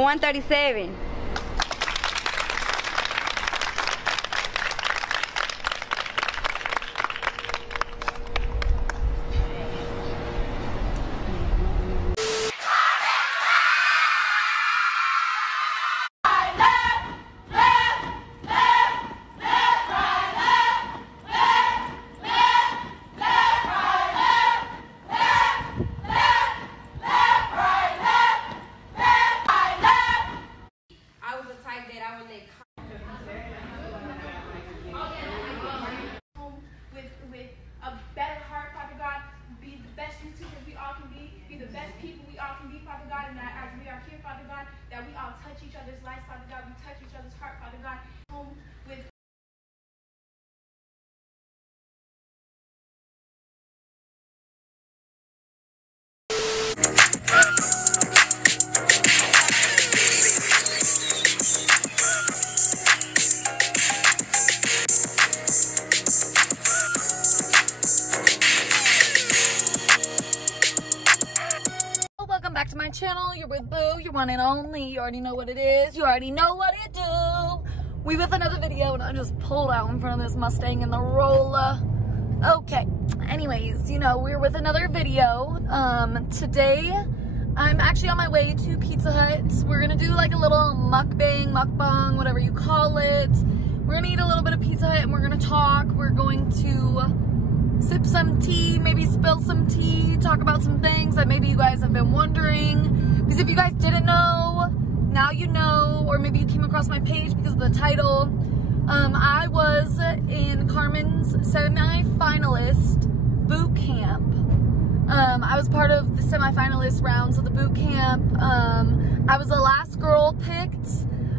137. With a better heart, Father God, be the best YouTubers we all can be the best people we all can be, Father God, and that as we are here, Father God, that we all touch each other's lives, Father God, we touch each other's heart, Father God, home with Welcome back to my channel. You're with Boo, your one and only. You already know what it is. You already know what it do. We with another video, and I just pulled out in front of this Mustang in the roller. Okay, anyways, you know, we're with another video. Today, I'm actually on my way to Pizza Hut. We're gonna do like a little mukbang, whatever you call it. We're gonna eat a little bit of Pizza Hut, and we're gonna talk. We're going to sip some tea, maybe spill some tea, talk about some things that maybe you guys have been wondering. Because if you guys didn't know, now you know, or maybe you came across my page because of the title. I was in Carmen's semi-finalist boot camp. I was part of the semi-finalist rounds of the boot camp. I was the last girl picked.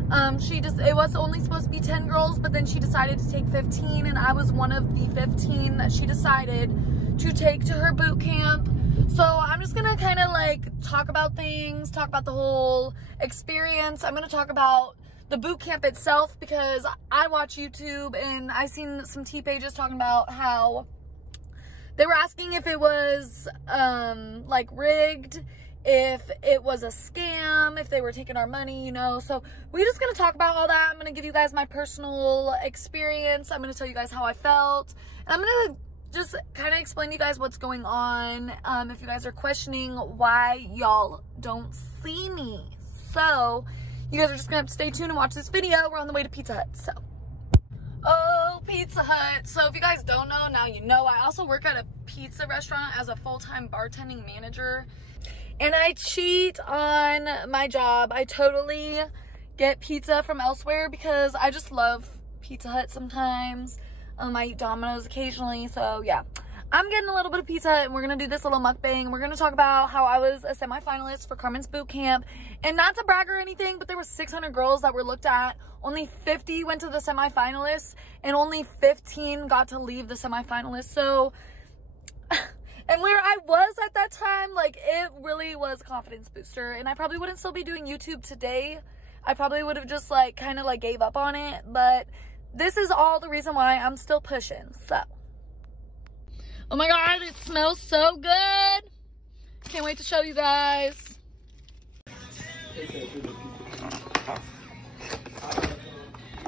It was only supposed to be 10 girls, but then she decided to take 15, and I was one of the 15 that she decided to take to her boot camp. So I'm just gonna kind of like talk about things, talk about the whole experience. I'm gonna talk about the boot camp itself because I watch YouTube, and I seen some tea pages talking about how they were asking if it was like rigged, if it was a scam, if they were taking our money, you know. So we're just gonna talk about all that. I'm gonna give you guys my personal experience. I'm gonna tell you guys how I felt, and I'm gonna just kind of explain to you guys what's going on. If you guys are questioning why y'all don't see me, so you guys are just gonna have to stay tuned and watch this video. We're on the way to Pizza Hut. So Pizza Hut. So if you guys don't know, now you know. I also work at a pizza restaurant as a full-time bartending manager. And I cheat on my job. I totally get pizza from elsewhere because I just love Pizza Hut sometimes. I eat Domino's occasionally, so yeah. I'm getting a little bit of Pizza Hut, and we're gonna do this little mukbang. We're gonna talk about how I was a semi-finalist for Carmen's boot camp. And not to brag or anything, but there were 600 girls that were looked at. Only 50 went to the semi-finalists, and only 15 got to leave the semi-finalists. So and where I was at that time, like, it really was a confidence booster. And I probably wouldn't still be doing YouTube today. I probably would have just, like, kind of, like, gave up on it. But this is all the reason why I'm still pushing, so. Oh, my God, it smells so good. Can't wait to show you guys.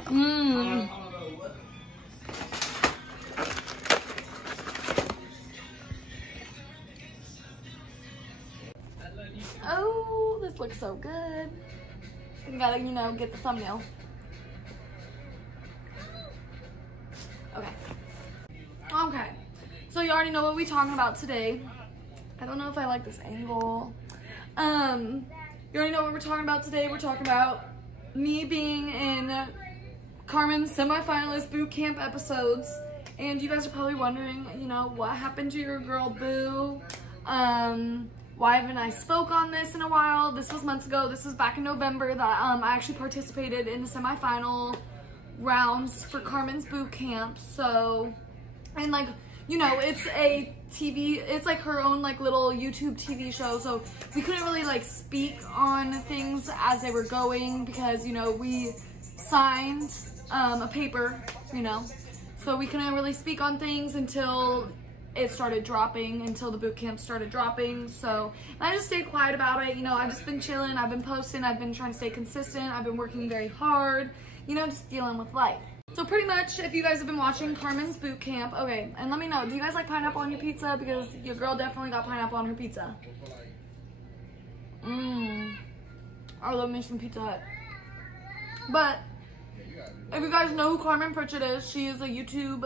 Mmm. Oh, this looks so good. We gotta, you know, get the thumbnail. Okay. So you already know what we're talking about today. I don't know if I like this angle. You already know what we're talking about today. We're talking about me being in Carmen's semi-finalist boot camp episodes. And you guys are probably wondering, you know, what happened to your girl Boo? Why haven't I spoke on this in a while? This was months ago. This was back in November that I actually participated in the semi-final rounds for Carmen's boot camp. So, and like, you know, it's a TV, it's like her own like little YouTube TV show. So we couldn't really like speak on things as they were going because, you know, we signed a paper, you know, so we couldn't really speak on things until it started dropping, until the boot camp started dropping. So, and I just stayed quiet about it. You know, I've just been chilling, I've been posting, I've been trying to stay consistent, I've been working very hard, you know, just dealing with life. So pretty much, if you guys have been watching Carmen's boot camp, okay, and let me know, do you guys like pineapple on your pizza? Because your girl definitely got pineapple on her pizza. I love me some Pizza Hut. But if you guys know who Carmen Pritchett is, she is a YouTube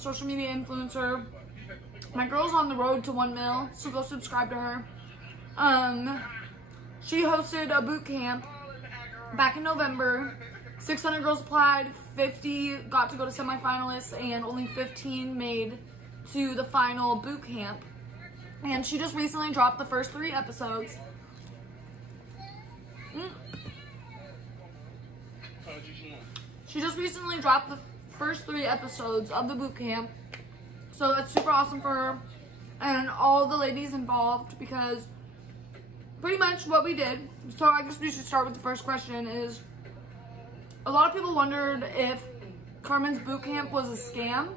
social media influencer. My girl's on the road to 1 mil, so go subscribe to her. She hosted a boot camp back in November. 600 girls applied, 50 got to go to semifinalists, and only 15 made to the final boot camp. And she just recently dropped the first 3 episodes. She just recently dropped the first 3 episodes of the boot camp. So that's super awesome for her and all the ladies involved, because pretty much what we did, so I guess we should start with the first question, is a lot of people wondered if Carmen's boot camp was a scam.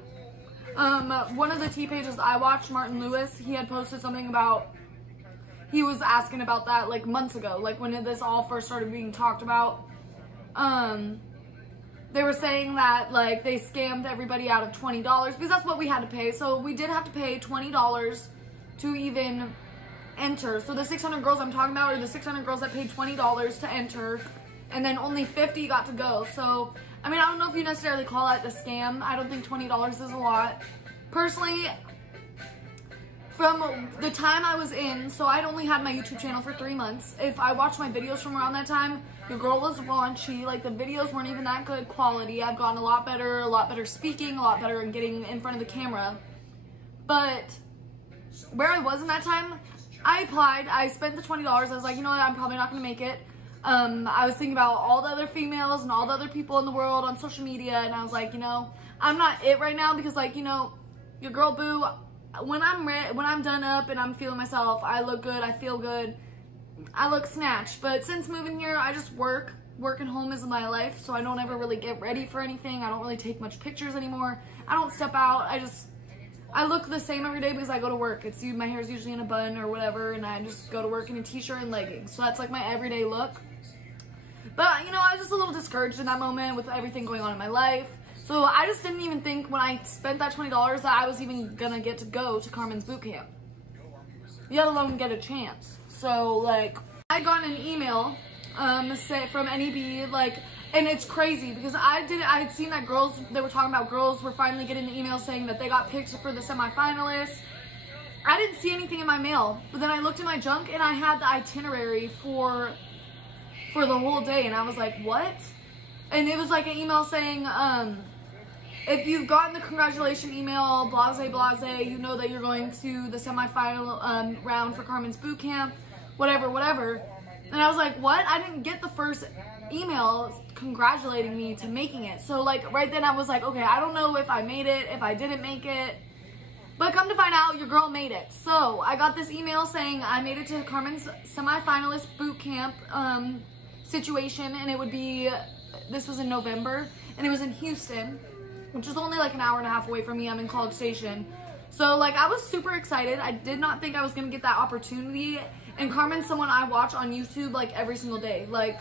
One of the T pages I watched, Martin Lewis, he had posted something about, he was asking about that like months ago, like when this all first started being talked about. They were saying that like they scammed everybody out of $20, because that's what we had to pay. So we did have to pay $20 to even enter. So the 600 girls I'm talking about are the 600 girls that paid $20 to enter, and then only 50 got to go. So, I mean, I don't know if you necessarily call that a scam. I don't think $20 is a lot. Personally, from the time I was in, so I'd only had my YouTube channel for 3 months. If I watched my videos from around that time, your girl was raunchy. Like, the videos weren't even that good quality. I've gotten a lot better speaking, a lot better in getting in front of the camera. But where I was in that time, I applied. I spent the $20. I was like, you know what, I'm probably not going to make it. I was thinking about all the other females and all the other people in the world on social media, and I was like, you know, I'm not it right now, because like, you know, your girl boo, when I'm done up and I'm feeling myself, I look good, I feel good, I look snatched. But since moving here, I just work and home is my life, so I don't ever really get ready for anything. I don't really take much pictures anymore. I don't step out. I look the same every day because I go to work. My hair's usually in a bun or whatever, and I just go to work in a t-shirt and leggings. So that's like my everyday look. But, you know, I was just a little discouraged in that moment with everything going on in my life. So I just didn't even think when I spent that $20 that I was even gonna get to go to Carmen's boot camp, let alone get a chance. So, like, I got an email from NEB, like, and it's crazy because I had seen that they were talking about girls were finally getting the email saying that they got picked for the semifinalists. I didn't see anything in my mail, but then I looked in my junk and I had the itinerary for the whole day, and I was like, what? And it was like an email saying, if you've gotten the congratulation email, blase blase, you know that you're going to the semifinal round for Carmen's boot camp, whatever. And I was like, what? I didn't get the first email congratulating me to making it. So like right then I was like, okay, I don't know if I made it, if I didn't make it. But come to find out, your girl made it. So I got this email saying I made it to Carmen's semifinalist boot camp situation, and it would be, this was in November, and it was in Houston, which is only like an hour and a half away from me. I'm in College Station. So like I was super excited. I did not think I was gonna get that opportunity. And Carmen's someone I watch on YouTube like every single day. Like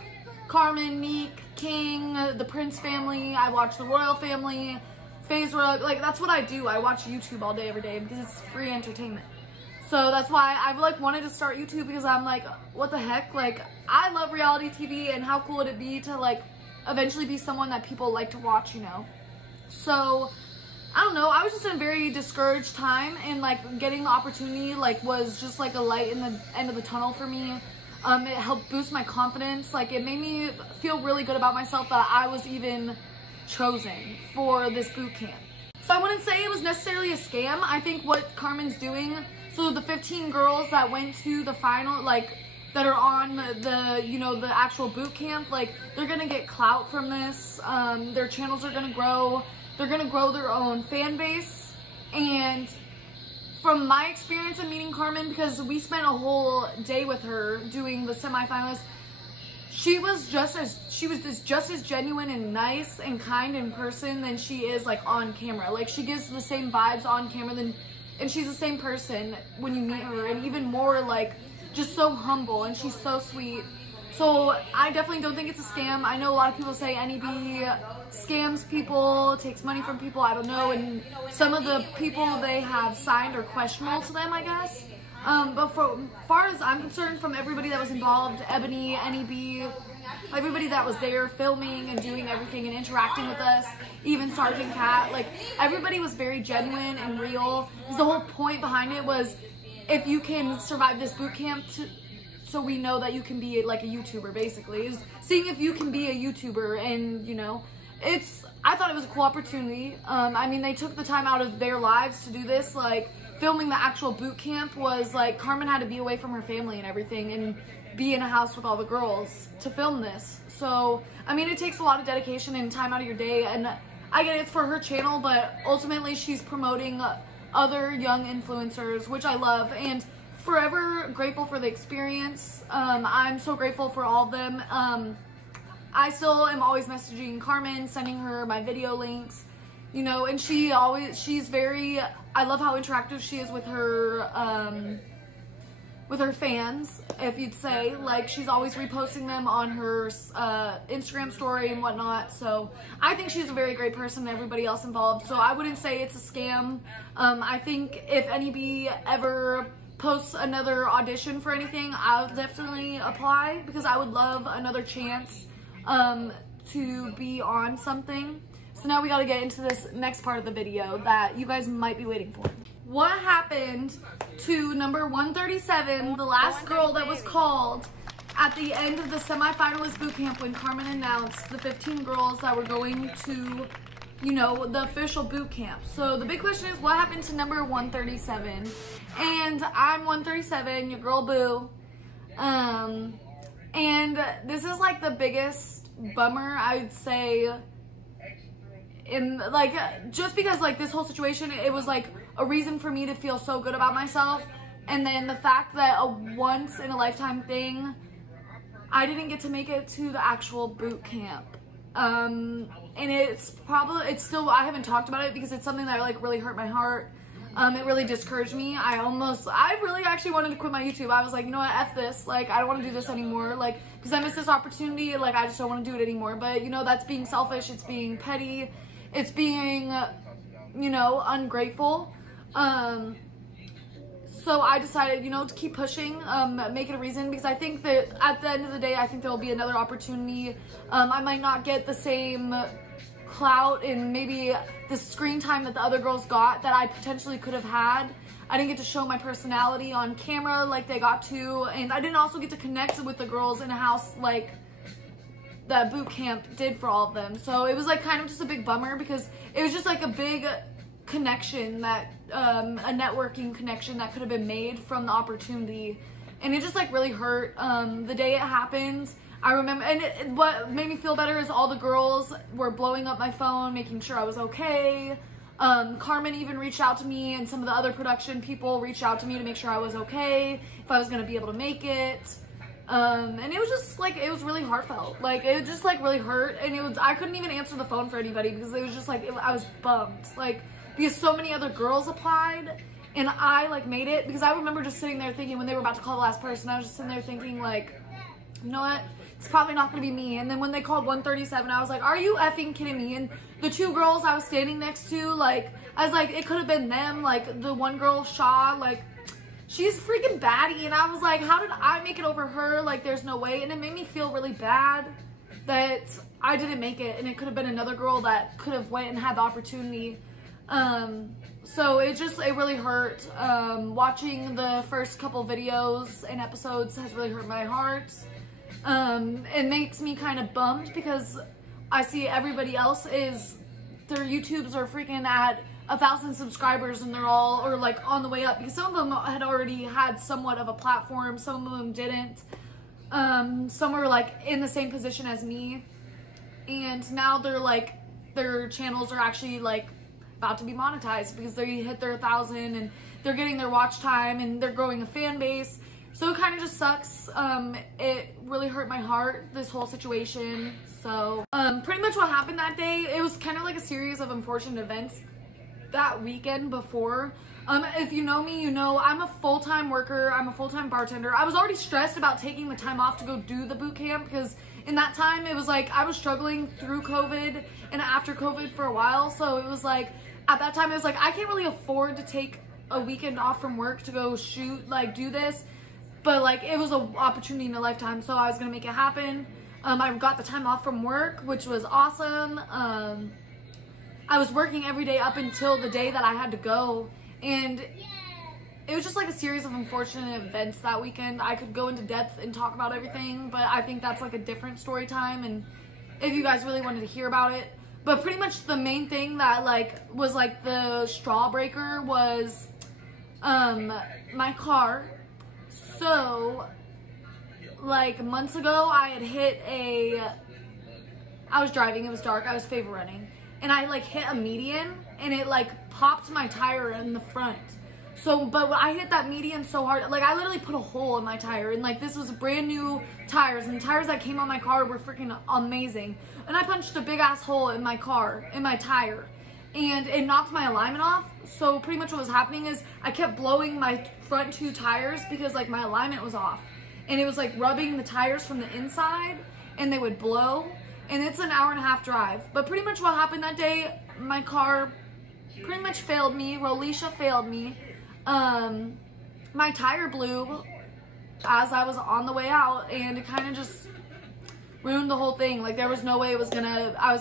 Carmen, Meek, King, the Prince family. I watch the Royal family, FaZe Royal. Like that's what I do. I watch YouTube all day, every day, because it's free entertainment. So that's why I've like wanted to start YouTube, because I'm like, what the heck? Like I love reality TV, and how cool would it be to like eventually be someone that people like to watch, you know? So I don't know, I was just in a very discouraged time, and like getting the opportunity like was just like a light in the end of the tunnel for me. It helped boost my confidence. Like it made me feel really good about myself that I was even chosen for this boot camp. So I wouldn't say it was necessarily a scam. I think what Carmen's doing, so the 15 girls that went to the final, like that are on the you know, the actual boot camp, like they're gonna get clout from this. Their channels are gonna grow. They're gonna grow their own fan base. And from my experience in meeting Carmen, because we spent a whole day with her doing the semifinalists, she was just as genuine and nice and kind in person than she is like on camera. Like she gives the same vibes on camera than and she's the same person when you meet her, and even more like just so humble, and she's so sweet. So I definitely don't think it's a scam. I know a lot of people say NEB scams people, takes money from people, I don't know, and some of the people they have signed are questionable to them, I guess. But for far as I'm concerned, from everybody that was involved, Ebony, NEB, everybody that was there filming and doing everything and interacting with us, even Sergeant Cat, like everybody was very genuine and real. The whole point behind it was, if you can survive this boot camp, so we know that you can be like a YouTuber, basically. Is seeing if you can be a YouTuber, and you know, I thought it was a cool opportunity. I mean, they took the time out of their lives to do this. Like, filming the actual boot camp was like, Carmen had to be away from her family and everything, and be in a house with all the girls to film this. So, I mean, it takes a lot of dedication and time out of your day, and I get it's for her channel, but ultimately she's promoting other young influencers, which I love, and forever grateful for the experience. I'm so grateful for all of them. I still am always messaging Carmen, sending her my video links, you know, and she's very, I love how interactive she is with her fans, if you'd say. Like, she's always reposting them on her Instagram story and whatnot. So I think she's a very great person, and everybody else involved. So I wouldn't say it's a scam. I think if NEB ever posts another audition for anything, I'll definitely apply, because I would love another chance to be on something. So now we got to get into this next part of the video that you guys might be waiting for. What happened to number 137, the last girl that was called at the end of the semifinalist boot camp, when Carmen announced the 15 girls that were going to, you know, the official boot camp? So the big question is, what happened to number 137? And I'm 137, your girl Boo. And this is like the biggest bummer, I'd say, in like, just because like this whole situation, it was like a reason for me to feel so good about myself. And then the fact that a once in a lifetime thing, I didn't get to make it to the actual boot camp. And it's still, I haven't talked about it because it's something that like really hurt my heart. It really discouraged me. I really actually wanted to quit my YouTube. I was like, you know what, F this. Like, I don't want to do this anymore. Like, because I missed this opportunity. Like, I just don't want to do it anymore. But, you know, that's being selfish. It's being petty. It's being, you know, ungrateful. So I decided, you know, to keep pushing, make it a reason, because I think that at the end of the day, I think there will be another opportunity. I might not get the same clout and maybe the screen time that the other girls got that I potentially could have had. I didn't get to show my personality on camera like they got to, and I didn't also get to connect with the girls in a house like that boot camp did for all of them. So it was like kind of just a big bummer, because it was just like a big connection that a networking connection that could have been made from the opportunity, and it just like really hurt. The day it happened, I remember, and what made me feel better is all the girls were blowing up my phone, making sure I was okay. Carmen even reached out to me, and some of the other production people reached out to me to make sure I was okay, if I was gonna be able to make it. And it was just like, it was really heartfelt. Like, it just like really hurt, and I couldn't even answer the phone for anybody, because it was just like, I was bummed. Like, because so many other girls applied, and I like made it, because I remember just sitting there thinking, when they were about to call the last person, I was just sitting there thinking like, you know what, it's probably not gonna be me. And then when they called 137, I was like, are you effing kidding me? And the two girls I was standing next to, like, I was like, it could have been them. Like, the one girl, Shaw, like, she's freaking baddie, and I was like, how did I make it over her? Like, there's no way. And it made me feel really bad that I didn't make it, and it could have been another girl that could have went and had the opportunity. So it really hurt. Watching the first couple videos and episodes has really hurt my heart. It makes me kind of bummed, because I see everybody else their YouTubes are freaking at 1,000 subscribers, and they're all, or like on the way up, because some of them had already had somewhat of a platform, some of them didn't. Some were like in the same position as me, and now they're like, their channels are actually like about to be monetized, because they hit their 1,000 and they're getting their watch time, and they're growing a fan base. So it kind of just sucks. It really hurt my heart, this whole situation. So pretty much what happened that day, it was kind of like a series of unfortunate events that weekend before. If you know me, you know I'm a full-time worker. I'm a full-time bartender. I was already stressed about taking the time off to go do the boot camp because in that time it was like I was struggling through COVID and after COVID for a while. So it was like at that time it was like I can't really afford to take a weekend off from work to go shoot, like do this. But like it was an opportunity in a lifetime, so I was gonna make it happen. I got the time off from work, which was awesome. I was working every day up until the day that I had to go. And it was just like a series of unfortunate events that weekend. I could go into depth and talk about everything, but I think that's like a different story time. And if you guys really wanted to hear about it, but pretty much the main thing that like was like the straw breaker was my car. So like months ago I had hit I was driving, it was dark, I was favor running, and I like hit a median and it like popped my tire in the front. So, but I hit that median so hard, like I literally put a hole in my tire, and like this was brand new tires, and the tires that came on my car were freaking amazing. And I punched a big ass hole in my car, in my tire, and it knocked my alignment off. So pretty much what was happening is I kept blowing my front two tires because like my alignment was off. And it was like rubbing the tires from the inside and they would blow. And it's an 1.5-hour drive. But pretty much what happened that day, my car pretty much failed me. Rolisha failed me. My tire blew as I was on the way out, and it kind of just ruined the whole thing. Like there was no way I was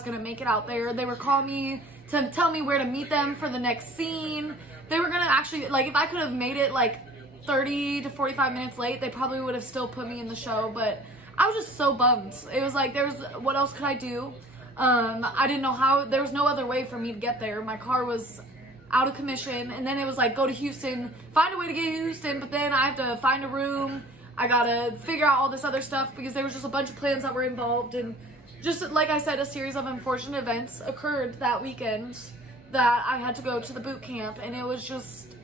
gonna make it out there. They were calling me to tell me where to meet them for the next scene. They were gonna actually, like if I could have made it like 30 to 45 minutes late, they probably would have still put me in the show, but I was just so bummed. It was like, what else could I do? I didn't know how, there was no other way for me to get there. My car was out of commission, and then it was like, go to Houston, find a way to get to Houston, but then I have to find a room. I gotta figure out all this other stuff because there was just a bunch of plans that were involved, and just like I said, a series of unfortunate events occurred that weekend that I had to go to the boot camp, and it was just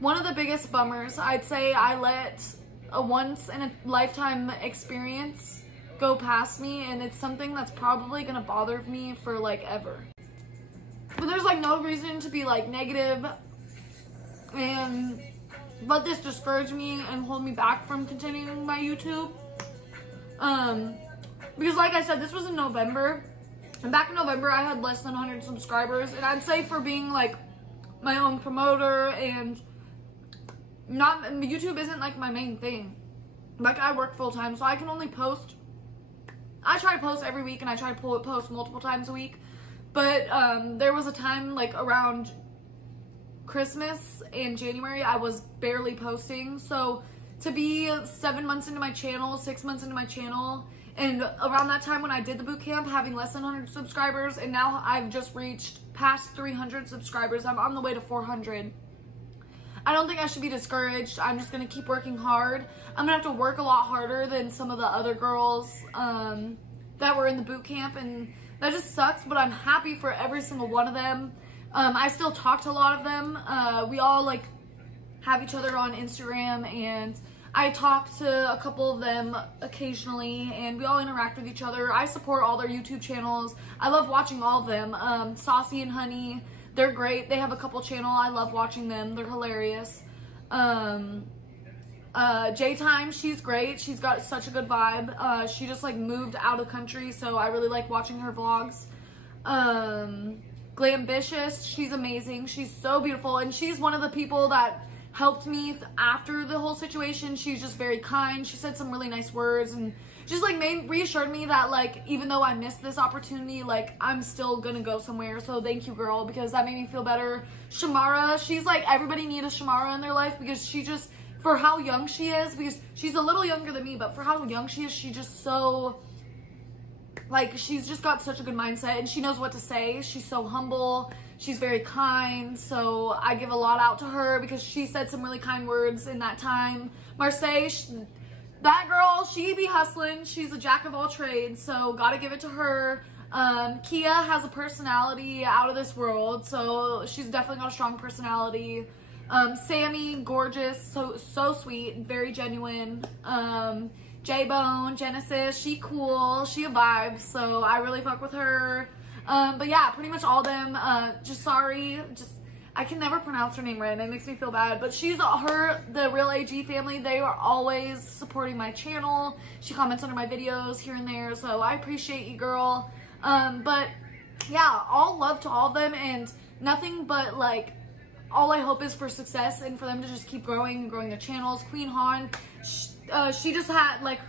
one of the biggest bummers. I'd say I let a once in a lifetime experience go past me, and it's something that's probably gonna bother me for like ever. But there's like no reason to be like negative and let this discourage me and hold me back from continuing my YouTube. Because like I said, this was in November, and back in November I had less than 100 subscribers, and I'd say for being like my own promoter and YouTube isn't like my main thing. Like I work full time, so I can only post, I try to post every week, and I try to post multiple times a week. But there was a time like around Christmas and January I was barely posting. So to be 7 months into my channel, 6 months into my channel, and around that time when I did the boot camp having less than 100 subscribers, and now I've just reached past 300 subscribers. I'm on the way to 400. I don't think I should be discouraged. I'm just gonna keep working hard. I'm gonna have to work a lot harder than some of the other girls that were in the boot camp, and that just sucks, but I'm happy for every single one of them. I still talk to a lot of them. We all like have each other on Instagram, and I talk to a couple of them occasionally, and we all interact with each other. I support all their YouTube channels. I love watching all of them. Saucy and Honey, they're great. They have a couple channels. I love watching them. They're hilarious. J-Time, she's great. She's got such a good vibe. She just like moved out of country, so I really like watching her vlogs. Glambitious, she's amazing. She's so beautiful, and she's one of the people that helped me after the whole situation. She's just very kind. She said some really nice words, and just like reassured me that like even though I missed this opportunity, like I'm still gonna go somewhere. So thank you, girl, because that made me feel better. Shamara, she's like, everybody needs a Shamara in their life, because she just, for how young she is, because she's a little younger than me, but for how young she is, she just so, like, she's just got such a good mindset, and she knows what to say. She's so humble. She's very kind, so I give a lot out to her because she said some really kind words in that time. Marseille, that girl, she be hustling. She's a jack of all trades, so gotta give it to her. Kia has a personality out of this world, so she's definitely got a strong personality. Sammy, gorgeous, so sweet, very genuine. J-Bone, Genesis, she cool, she a vibe, so I really fuck with her. But yeah, pretty much all of them. Just sorry, I can never pronounce her name right, and it makes me feel bad, but the Real AG family, they are always supporting my channel. She comments under my videos here and there, so I appreciate you, girl. But yeah, all love to all of them, and nothing but like, all I hope is for success and for them to just keep growing and growing their channels. Queen Han, she just had like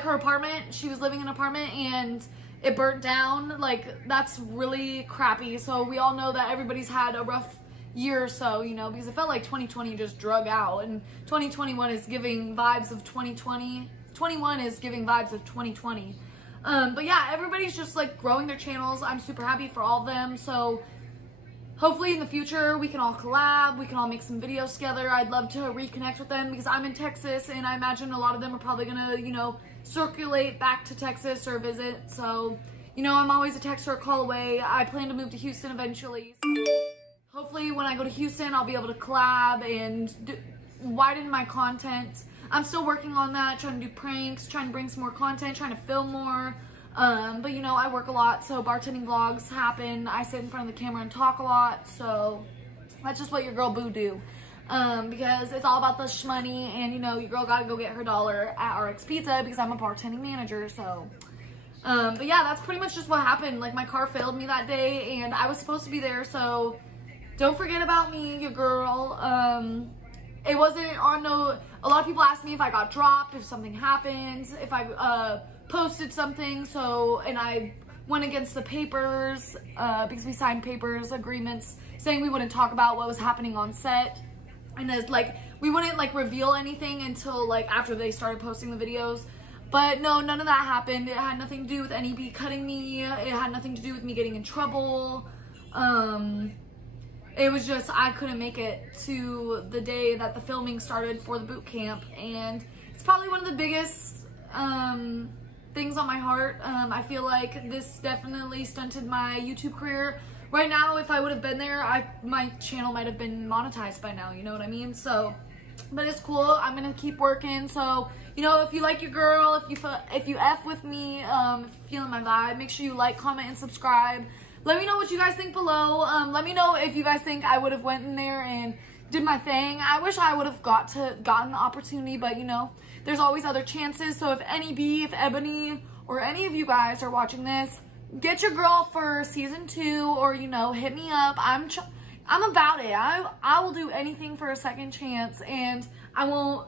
her apartment, she was living in an apartment and it burnt down. Like, that's really crappy. So we all know that everybody's had a rough year or so, you know, because it felt like 2020 just drug out, and 2021 is giving vibes of 2020. 21 is giving vibes of 2020. But yeah, everybody's just like growing their channels. I'm super happy for all of them. So hopefully in the future we can all collab, we can all make some videos together. I'd love to reconnect with them because I'm in Texas, and I imagine a lot of them are probably gonna, you know, circulate back to Texas or visit. So, you know, I'm always a text or a call away. I plan to move to Houston eventually. So hopefully when I go to Houston, I'll be able to collab and widen my content. I'm still working on that, trying to do pranks, trying to bring some more content, trying to film more. But you know, I work a lot, so bartending vlogs happen. I sit in front of the camera and talk a lot, so that's just what your girl boo do. Because it's all about the shmoney, and you know, your girl gotta go get her dollar at RX Pizza because I'm a bartending manager, so. But yeah, that's pretty much just what happened. Like, my car failed me that day, and I was supposed to be there, so don't forget about me, your girl. It wasn't on no, a lot of people ask me if I got dropped, if something happened, if I, posted something, so, and I went against the papers, because we signed papers, agreements, saying we wouldn't talk about what was happening on set, and as, like, we wouldn't, like, reveal anything until, like, after they started posting the videos. But no, none of that happened. It had nothing to do with NEB cutting me, it had nothing to do with me getting in trouble. It was just, I couldn't make it to the day that the filming started for the boot camp, and it's probably one of the biggest, things on my heart. I feel like this definitely stunted my YouTube career. Right now, if I would have been there, my channel might have been monetized by now, you know what I mean? So, but it's cool. I'm gonna keep working. So, you know, if you like your girl, if you F with me, if you're feeling my vibe, make sure you like, comment, and subscribe. Let me know what you guys think below. Let me know if you guys think I would have went in there and did my thing. I wish I would have gotten the opportunity, but you know, there's always other chances. So if if Ebony, or any of you guys are watching this, get your girl for season 2, or you know, hit me up. I'm about it. I will do anything for a second chance, and I will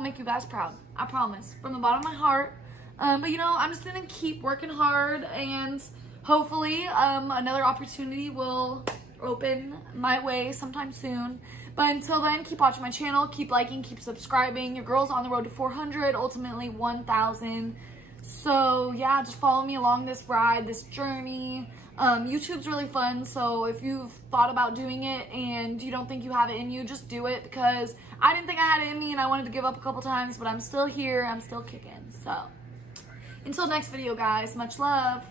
make you guys proud. I promise, from the bottom of my heart. But you know, I'm just gonna keep working hard, and hopefully another opportunity will open my way sometime soon. But until then, keep watching my channel, keep liking, keep subscribing. Your girl's on the road to 400, ultimately 1,000. So yeah, just follow me along this ride, this journey. YouTube's really fun, so if you've thought about doing it and you don't think you have it in you, just do it, because I didn't think I had it in me and I wanted to give up a couple times, but I'm still here, I'm still kicking. So until next video, guys, much love.